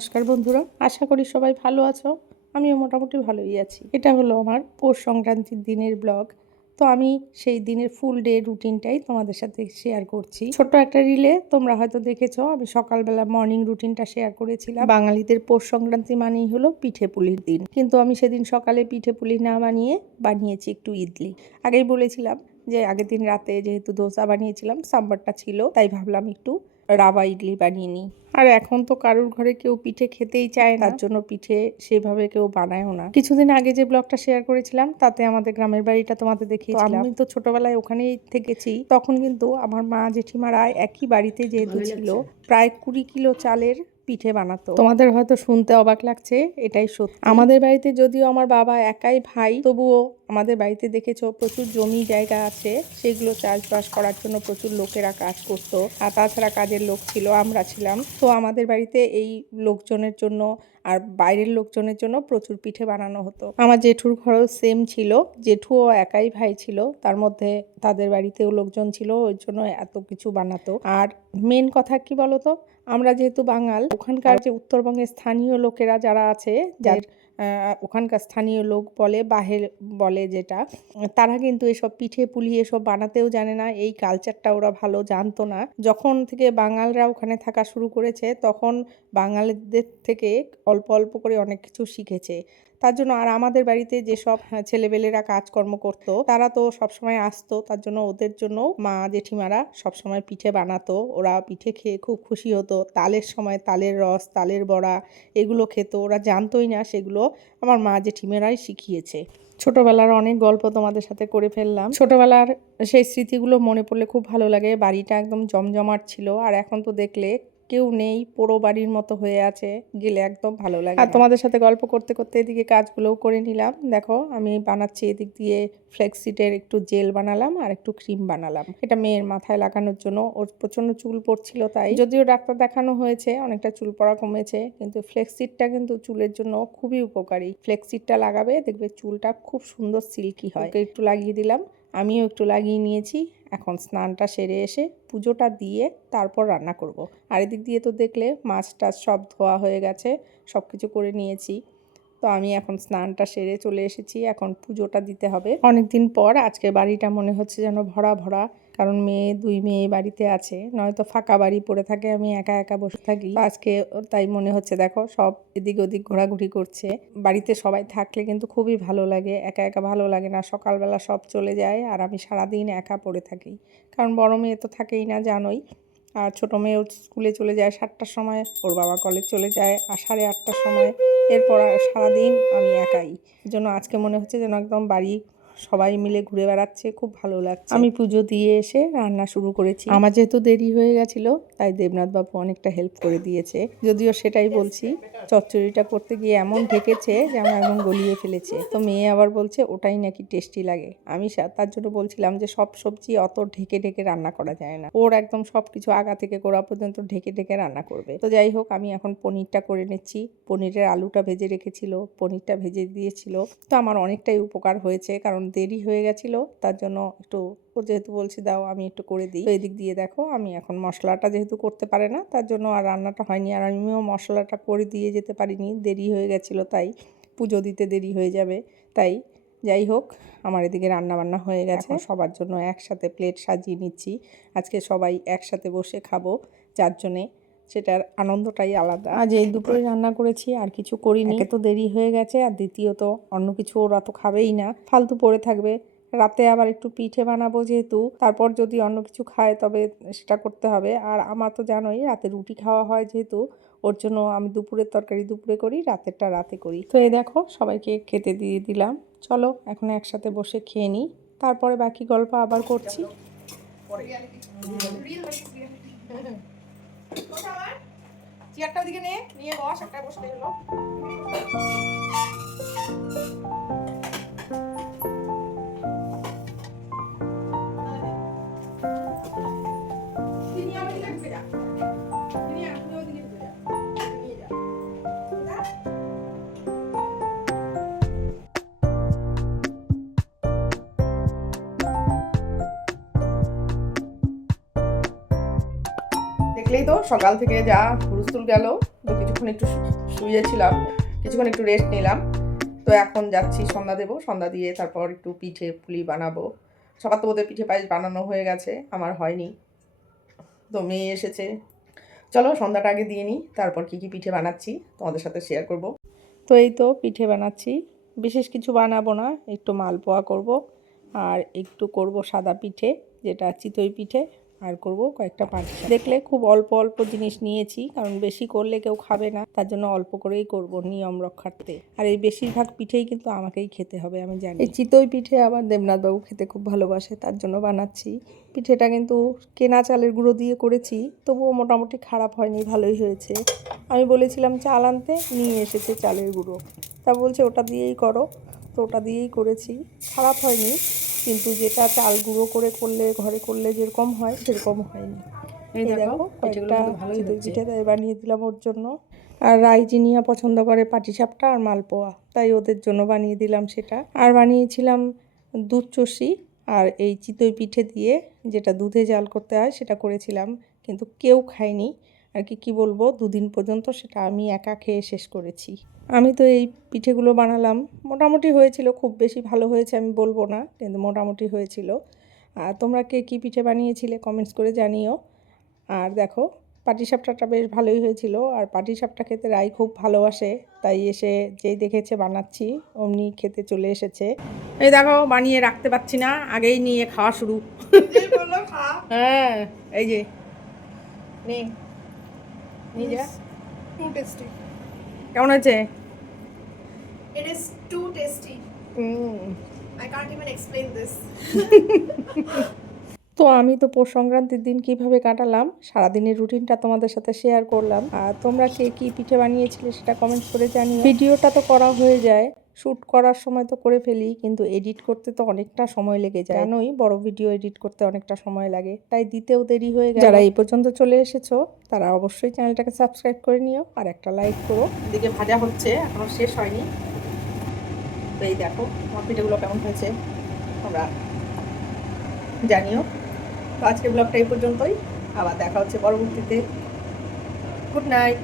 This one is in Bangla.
নমস্কার বন্ধুরা, আশা করি সবাই ভালো আছো। আমিও মোটামুটি ভালোই আছি। এটা হলো আমার পৌষ সংক্রান্তির দিনের ব্লগ। তো আমি সেই দিনের ফুল ডে রুটিনটাই তোমাদের সাথে শেয়ার করছি। ছোট্ট একটা রিলে তোমরা হয়তো দেখেছো, আমি সকালবেলা মর্নিং রুটিনটা শেয়ার করেছিলাম। বাঙালিদের পৌষ সংক্রান্তি মানেই হলো পিঠে পুলির দিন, কিন্তু আমি সেদিন সকালে পিঠে পুলি না বানিয়েছি একটু ইডলি। আগেই বলেছিলাম যে আগের দিন রাতে যেহেতু দোসা বানিয়েছিলাম, সাম্বারটা ছিল, তাই ভাবলাম একটু রাবা ইডলি বানিয়ে নিই। আর এখন তো কারুর ঘরে কেউ পিঠে খেতেই চায় না, তার জন্য পিঠে সেভাবে কেউ বানায়ও না। কিছুদিন আগে যে ব্লগটা শেয়ার করেছিলাম তাতে আমাদের গ্রামের বাড়িটা তোমাদের দেখিয়েছিলাম। আমি তো ছোটবেলায় ওখানেই থেকেছি, তখন কিন্তু আমার মা জেঠিমারা একই বাড়িতে যেহেতু ছিল, প্রায় 20 কিলো চালের পিঠে বানাতো। তোমাদের হয়তো শুনতে অবাক লাগছে, এটাই সত্যি। আমাদের বাড়িতে যদিও আমার বাবা একাই ভাই, তবুও আমাদের বাড়িতে দেখেছো প্রচুর জমি জায়গা আছে, সেগুলো চাষবাস করার জন্য প্রচুর লোকেরা কাজ করতো। আর তাছাড়া কাজের লোক ছিল, আমরা ছিলাম। তো আমাদের বাড়িতে এই লোকজনের জন্য আর বাইরের লোকজনের জন্য প্রচুর পিঠে বানানো হতো। আমার জেঠুর ঘরেও সেম ছিল, জেঠুও একাই ভাই ছিল, তার মধ্যে তাদের বাড়িতেও লোকজন ছিল, ওই জন্য এত কিছু বানাতো। আর মেন কথা কি বলতো, আমরা যেহেতু বাঙাল, ওখানকার যে উত্তরবঙ্গের স্থানীয় লোকেরা যারা আছে, যাদের ওখানকার স্থানীয় লোক বলে বাহের বলে যেটা, তারা কিন্তু এসব পিঠে পুলি এসব বানাতেও জানে না। এই কালচারটা ওরা ভালো জানতো না। যখন থেকে বাঙালরা ওখানে থাকা শুরু করেছে, তখন বাঙালিদের থেকে অল্প অল্প করে অনেক কিছু শিখেছে। তার জন্য আর আমাদের বাড়িতে যেসব ছেলেবেলেরা কাজকর্ম করতো, তারা তো সবসময় আসতো, তার জন্য ওদের জন্য মা জেঠিমারা সবসময় পিঠে বানাতো। ওরা পিঠে খেয়ে খুব খুশি হতো। তালের সময় তালের রস, তালের বড়া এগুলো খেত। ওরা জানতোই না, সেগুলো আমার মা জেঠিমারাই শিখিয়েছে। ছোটবেলার অনেক গল্প তোমাদের সাথে করে ফেললাম। ছোটবেলার সেই স্মৃতিগুলো মনে পড়লে খুব ভালো লাগে। বাড়িটা একদম জমজমাট ছিল, আর এখন তো দেখলে কেউ নেই, পোড়ো বাড়ির মতো হয়ে আছে, গেলে একদম ভালো লাগে। আর তোমাদের সাথে গল্প করতে করতে এদিকে কাজগুলোও করে নিলাম। দেখো আমি বানাচ্ছি, এদিক দিয়ে ফ্লেক্সিটের একটু জেল বানালাম আর একটু ক্রিম বানালাম, এটা মেয়ের মাথায় লাগানোর জন্য। ওর প্রচন্ড চুল পড়ছিল, তাই যদিও ডাক্তার দেখানো হয়েছে, অনেকটা চুল পড়া কমেছে, কিন্তু ফ্লেক্সিটটা কিন্তু চুলের জন্য খুবই উপকারী। ফ্লেক্সিটটা লাগাবে, দেখবে চুলটা খুব সুন্দর সিল্কি হয়। ওকে একটু লাগিয়ে দিলাম, আমিও একটু লাগিয়ে নিয়েছি। এখন স্নানটা সেরে এসে পুজোটা দিয়ে তারপর রান্না করব। আর এদিক দিয়ে তো দেখলে মাছ টাছ সব ধোয়া হয়ে গেছে, সব কিছু করে নিয়েছি। তো আমি এখন স্নানটা সেরে চলে এসেছি, এখন পুজোটা দিতে হবে। অনেকদিন পর আজকে বাড়িটা মনে হচ্ছে যেন ভরা ভরা, কারণ দুই মেয়ে বাড়িতে আছে, নয়তো ফাঁকা বাড়ি পড়ে থাকে, আমি একা একা বসে থাকি। আজকে তাই মনে হচ্ছে, দেখো সব এদিক ওদিক ঘোরাঘুরি করছে। বাড়িতে সবাই থাকলে কিন্তু খুবই ভালো লাগে, একা একা ভালো লাগে না। সকালবেলা সব চলে যায় আর আমি সারাদিন একা পড়ে থাকি, কারণ বড় মেয়ে তো থাকেই না জানোই। আর ছোটো মেয়েও স্কুলে চলে যায় 7টার সময়, ওর বাবা কলেজ চলে যায় আর 8:30টার সময়। এরপর সারাদিন আমি একাই, জন্য আজকে মনে হচ্ছে যেন একদম বাড়ি সবাই মিলে ঘুরে বেড়াচ্ছে, খুব ভালো লাগছে। আমি পুজো দিয়ে এসে রান্না শুরু করেছি। আমার যেহেতু দেরি হয়ে গেছিল, তাই দেবনাথ বাবু অনেকটা হেল্প করে দিয়েছে। যদিও সেটাই বলছি, চচ্চড়িটা করতে গিয়ে এমন ঢেকেছে যে আমার একদম গলিয়ে ফেলেছে। তো মেয়ে আবার বলছে ওটাই নাকি টেস্টি লাগে। আমি তার জন্য বলছিলাম যে সব সবজি অত ঢেকে ঢেকে রান্না করা যায় না, ওর একদম সবকিছু আগা থেকে গোড়া পর্যন্ত ঢেকে ঢেকে রান্না করবে। তো যাই হোক, আমি এখন পনিরটা করে নিচ্ছি। পনিরের আলুটা ভেজে রেখেছিল, পনিরটা ভেজে দিয়েছিল। তো আমার অনেকটাই উপকার হয়েছে, কারণ দেরি হয়ে গেছিল, তার জন্য একটু ও যেহেতু বলছি দাও আমি একটু করে দিই। তো এদিক দিয়ে দেখো আমি এখন মশলাটা যেহেতু করতে পারে না, তার জন্য আর রান্নাটা হয়নি। আর আমিও মশলাটা করে দিয়ে যেতে পারিনি, দেরি হয়ে গেছিলো, তাই পুজো দিতে দেরি হয়ে যাবে। তাই যাই হোক, আমার এদিকে রান্না বান্না হয়ে গেছে, সবার জন্য একসাথে প্লেট সাজিয়ে নিচ্ছি। আজকে সবাই একসাথে বসে খাবো 4 জনে, সেটার আনন্দটাই আলাদা। আজ এই দুটোই রান্না করেছি, আর কিছু করিনি। একে তো দেরি হয়ে গেছে, আর দ্বিতীয়ত অন্য কিছু ওরা তো খাবেই না, ফালতু পড়ে থাকবে। রাতে আবার একটু পিঠে বানাবো যেহেতু, তারপর যদি অন্য কিছু খায় তবে সেটা করতে হবে। আর আমার তো জানোই রাতে রুটি খাওয়া হয় যেহেতু, ওর জন্য আমি দুপুরের তরকারি দুপুরে করি, রাতেরটা রাতে করি। তো এই দেখো সবাইকে খেতে দিয়ে দিলাম। চলো এখন একসাথে বসে খেয়ে নিই, তারপরে বাকি গল্প আবার করছি। চেয়ারটা ওদিকে নিয়ে বস, একটা বসতে হলো। দেখলেই তো সকাল থেকে যা হুলস্থুল গেল, তো কিছু এতক্ষণ একটু শুয়েছিলাম, কিছুক্ষণ একটু রেস্ট নিলাম। তো এখন যাচ্ছি সন্ধ্যা দেবো, সন্ধ্যা দিয়ে তারপর একটু পিঠে পুলি বানাবো। সবার তো ওদের পিঠে পায়েস বানানো হয়ে গেছে, আমার হয়নি। তো মেয়ে এসেছে, চলো সন্ধ্যাটা আগে দিয়ে নিই, তারপর কী কী পিঠে বানাচ্ছি তোমাদের সাথে শেয়ার করব। তো এই তো পিঠে বানাচ্ছি, বিশেষ কিছু বানাবো না, একটু মালপোয়া করব আর একটু করব সাদা পিঠে যেটা চিতই পিঠে, আর করব কয়েকটা পাটিসাপটা। দেখলে খুব অল্প অল্প জিনিস নিয়েছি, কারণ বেশি করলে কেউ খাবে না, তার জন্য অল্প করেই করব নিয়ম রক্ষার্থে। আর এই বেশিরভাগ পিঠেই কিন্তু আমাকেই খেতে হবে, আমি জানি। এই চিতই পিঠে আবার দেবনাথবাবু খেতে খুব ভালোবাসে, তার জন্য বানাচ্ছি। পিঠেটা কিন্তু কেনা চালের গুঁড়ো দিয়ে করেছি, তবুও মোটামুটি খারাপ হয়নি, ভালোই হয়েছে। আমি বলেছিলাম চাল আনতে, নিয়ে এসেছে চালের গুঁড়ো, তা বলছে ওটা দিয়েই করো, তো ওটা দিয়েই করেছি, খারাপ হয়নি। কিন্তু যেটা চাল গুঁড়ো করে করলে, ঘরে করলে যেরকম হয় সেরকম হয়নি। এই দেখো কয়েকটা চিতই পিঠে তাই বানিয়ে দিলাম ওর জন্য। আর রাইজিনিয়া পছন্দ করে পাটিসাপটা আর মালপোয়া, তাই ওদের জন্য বানিয়ে দিলাম সেটা। আর বানিয়েছিলাম দুধ চষি, আর এই চিতই পিঠে দিয়ে যেটা দুধে জাল করতে হয় সেটা করেছিলাম, কিন্তু কেউ খায়নি। আর কি বলবো, দুদিন পর্যন্ত সেটা আমি একা খেয়ে শেষ করেছি। আমি তো এই পিঠেগুলো বানালাম, মোটামুটি হয়েছিল, খুব বেশি ভালো হয়েছে আমি বলবো না, কিন্তু মোটামুটি হয়েছিল। আর তোমরা কে কী পিঠে বানিয়েছিলে কমেন্টস করে জানিও। আর দেখো পাটিসাপটাটা বেশ ভালোই হয়েছিল, আর পাটিসাপটা খেতে রাই খুব ভালোবাসে, তাই এসে যেই দেখেছে বানাচ্ছি অমনি খেতে চলে এসেছে। এই দেখো বানিয়ে রাখতে পারছি না, আগেই নিয়ে খাওয়া শুরু। হ্যাঁ এই যে কেমন আছে? It is too tasty. I can't even explain this. তো আমি তো পৌষ সংক্রান্তির দিন কিভাবে কাটালাম সারাদিনের রুটিনটা তোমাদের সাথে শেয়ার করলাম। আর তোমরা কে কী পিঠে বানিয়েছিলে সেটা কমেন্টস করে জানিও। ভিডিওটা তো করা হয়ে যায়, শ্যুট করার সময় তো করে ফেলি, কিন্তু এডিট করতে তো অনেকটা সময় লেগে যায়, জানোই বড় ভিডিও এডিট করতে অনেকটা সময় লাগে, তাই দিতেও দেরি হয়ে গেল। যারা এই পর্যন্ত চলে এসেছো তারা অবশ্যই চ্যানেলটাকে সাবস্ক্রাইব করে নিও আর একটা লাইক করো। এদিকে ভাজা হচ্ছে, এখনো শেষ হয়নি। তো এই দেখো আমার পিঠেগুলো কেমন হয়েছে তোমরা জানিও। তো আজকের ব্লগটা এই পর্যন্তই, আবার দেখা হচ্ছে পরবর্তীতে। Good night.